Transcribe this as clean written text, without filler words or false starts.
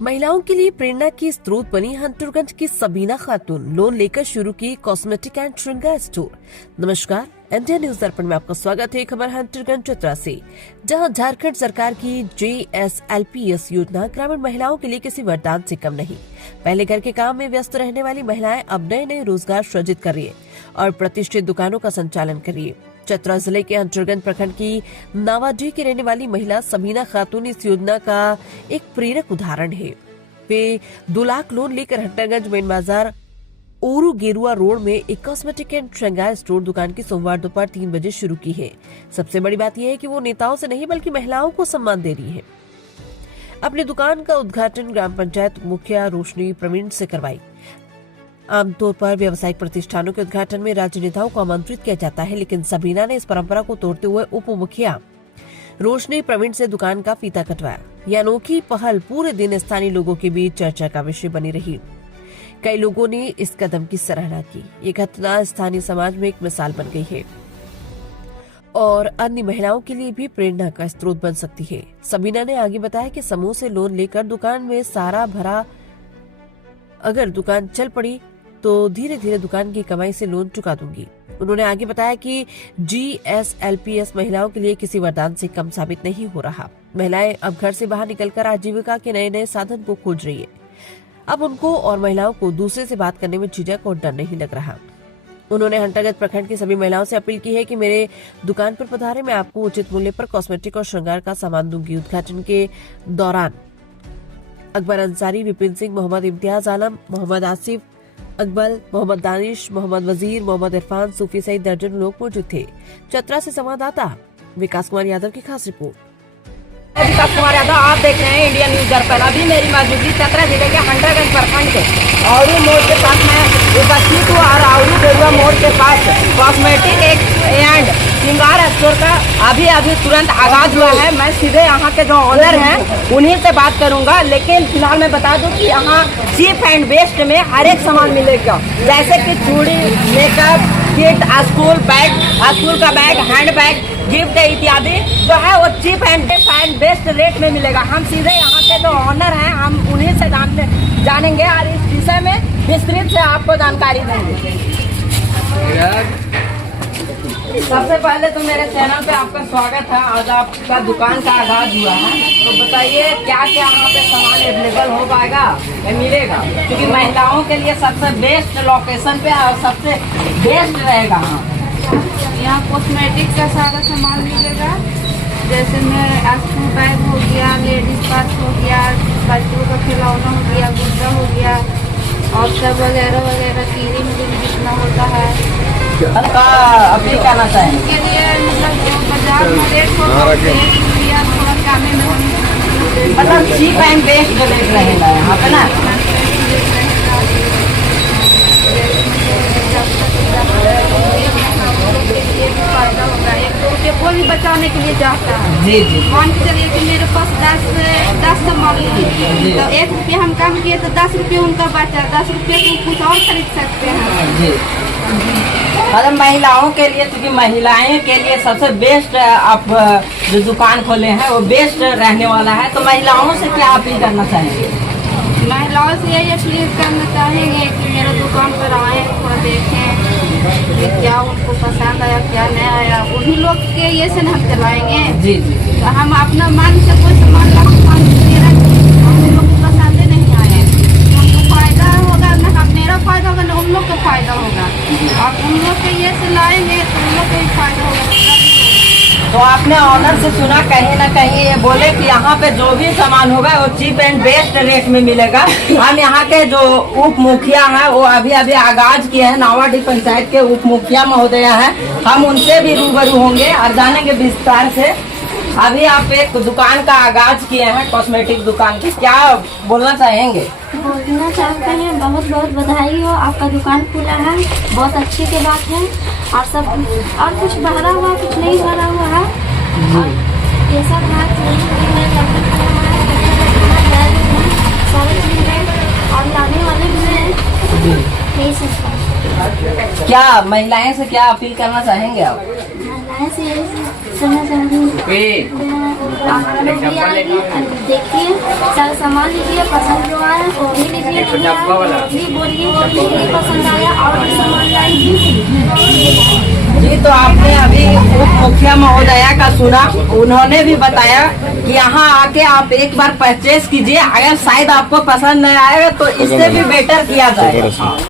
महिलाओं के लिए प्रेरणा की स्रोत बनी हंटरगंज की सबीना खातून लोन लेकर शुरू की कॉस्मेटिक एंड श्रृंगार स्टोर। नमस्कार, इंडिया न्यूज दर्पण में आपका स्वागत है। खबर हंटरगंज चतरा से, जहां झारखंड सरकार की JSLPS योजना ग्रामीण महिलाओं के लिए किसी वरदान से कम नहीं। पहले घर के काम में व्यस्त रहने वाली महिलाएं अब नए नए रोजगार सृजित कर रही है और प्रतिष्ठित दुकानों का संचालन कर रही है। चतरा जिले के हंटरगंज प्रखंड की नावाडीह की रहने वाली महिला सबीना खातून इस योजना का एक प्रेरक उदाहरण है। वे 2 लाख लोन लेकर हंटरगंज मेन बाजार ओरू गेरुआ रोड में एक कॉस्मेटिक एंड श्रृंगार स्टोर दुकान की सोमवार दोपहर 3 बजे शुरू की है। सबसे बड़ी बात यह है कि वो नेताओं से नहीं बल्कि महिलाओं को सम्मान दे रही है। अपनी दुकान का उद्घाटन ग्राम पंचायत मुखिया रोशनी प्रवीण से करवाई। आमतौर पर व्यावसायिक प्रतिष्ठानों के उद्घाटन में राजनेताओं को आमंत्रित किया जाता है, लेकिन सबीना ने इस परंपरा को तोड़ते हुए उप मुखिया रोशनी प्रवीण से दुकान का फीता कटवाया। यह अनोखी पहल पूरे दिन स्थानीय लोगों के बीच चर्चा का विषय बनी रही। कई लोगों ने इस कदम की सराहना की। ये घटना स्थानीय समाज में एक मिसाल बन गई है और अन्य महिलाओं के लिए भी प्रेरणा का स्रोत बन सकती है। सबीना ने आगे बताया कि समूह से लोन लेकर दुकान में सारा भरा, अगर दुकान चल पड़ी तो धीरे धीरे दुकान की कमाई से लोन चुका दूंगी। उन्होंने आगे बताया कि JSLPS महिलाओं के लिए किसी वरदान से कम साबित नहीं हो रहा। महिलाएं अब घर से बाहर निकलकर आजीविका के नए नए साधन को खोज रही है। अब उनको और महिलाओं को दूसरे से बात करने में झिझक और डर नहीं लग रहा। उन्होंने हंटरगंज प्रखंड की सभी महिलाओं से अपील की है कि मेरे दुकान पर पधारे, मैं आपको उचित मूल्य पर कॉस्मेटिक और श्रृंगार का सामान दूंगी। उद्घाटन के दौरान अकबर अंसारी, विपिन सिंह, मोहम्मद इम्तियाज आलम, मोहम्मद आसिफ अकबल, मोहम्मद दानिश, मोहम्मद वजीर, मोहम्मद इरफान, सूफी सहित दर्जन लोग मौजूद थे। चतरा से संवाददाता विकास कुमार यादव की खास रिपोर्ट। विकास कुमार यादव, आप देख रहे हैं इंडिया न्यूज दर्पण। अभी मेरी मौजूदगी चतरा जिले के हंटरगंज प्रखंड के औरू मोड़ के पास मैं उपस्थित हूँ और औरू गेरुआ मोड़ के पास कॉस्मेटिक एंड श्रृंगार स्टोर का अभी तुरंत आगाज हुआ है। मैं सीधे यहाँ के जो ऑनर हैं उन्हीं से बात करूंगा, लेकिन फिलहाल मैं बता दूं कि यहाँ चीप एंड बेस्ट में हर एक सामान मिलेगा, जैसे कि चूड़ी, makeup kit, school bag, school का बैग, हैंड बैग, गिफ्ट इत्यादि जो है वो चीप एंड बेस्ट रेट में मिलेगा। हम सीधे यहाँ के जो ऑनर हैं हम उन्हीं से जानेंगे और इस विषय में विस्तृत से आपको जानकारी देंगे। सबसे पहले तो मेरे चैनल पे आपका स्वागत है। आज आपका दुकान का आगाज हुआ है, तो बताइए क्या क्या यहाँ पे सामान अवेलेबल हो पाएगा या मिलेगा, क्योंकि महिलाओं के लिए सबसे बेस्ट लोकेशन पे और सबसे बेस्ट रहेगा। यहाँ कॉस्मेटिक का सारा सामान मिलेगा, जैसे में स्कूल बैग हो गया, लेडीज पर्स हो गया, बच्चों का खिलौना हो गया, गुड्डा हो गया और सब वगैरह वगैरह कीरी में जितना होता है। अपील करना चाहेंगे के लिए मतलब जो बाजार में रेट होगा थोड़ा कम में, मतलब चीप एंड बेस्ट रेट रहेगा यहाँ पे ना। फायदा होगा, 1 रुपये को भी बचाने के लिए जाता है। जी जी, मान के चलिए कि मेरे पास 10 सामान लिए तो 1 रुपये हम कम किए तो 10 रुपये उनका बचा, 10 रुपये को कुछ और खरीद सकते हैं। जी, मतलब महिलाओं के लिए, क्योंकि महिलाएं के लिए सबसे बेस्ट आप जो दुकान खोले हैं वो बेस्ट रहने वाला है, तो महिलाओं से क्या अपील करना चाहेंगे? महिलाओं से यही अपील करना चाहेंगे कि मेरे दुकान पर आए, थोड़ा देखें कि क्या उनको पसंद आया क्या नहीं आया, उन्हीं लोग के ये से हम चलाएंगे। जी जी, तो हम अपना मन से कोई सामान हम लोग को पसंद नहीं आए, उनको फायदा होगा ना, मेरा फायदा होगा ना, उन लोग का फायदा होगा। आप उन लोग के ये से लाएंगे तो उन लोग को भी फायदा होगा। तो आपने ऑनर से सुना कहीं ना कहीं ये बोले कि यहाँ पे जो भी सामान होगा वो चीप एंड बेस्ट रेट में मिलेगा। हम यहाँ के जो उप मुखिया हैं वो अभी आगाज किए हैं, नावाडीह पंचायत के उप मुखिया महोदय हैं, हम उनसे भी रूबरू होंगे और जानेंगे विस्तार से। अभी आप एक दुकान का आगाज किए हैं, कॉस्मेटिक दुकान की, क्या बोलना चाहेंगे? बोलना चाहते हैं बहुत बहुत बधाई हो, आपका दुकान खुला है, बहुत अच्छी की बात है। और सब और कुछ भरा हुआ कुछ नहीं भरा हुआ है, और ये सब सारे चीज है और लाने वाले भी हैं। यही सब क्या महिलाएं से क्या अपील करना चाहेंगे आप? महिलाएं से करना चाहूँगी। आप लोग भी आइए, देखिए, सारा सामान लीजिए, पसंद जो आया वो भी लीजिए, नहीं आया वो भी बोलिए कि नहीं पसंद आया और भी सामान लाइए। जी, तो आपने अभी उप मुखिया महोदया का सुना, उन्होंने भी बताया कि यहाँ आके आप एक बार परचेज कीजिए, अगर शायद आपको पसंद नहीं आएगा तो इससे भी बेटर किया जाएगा।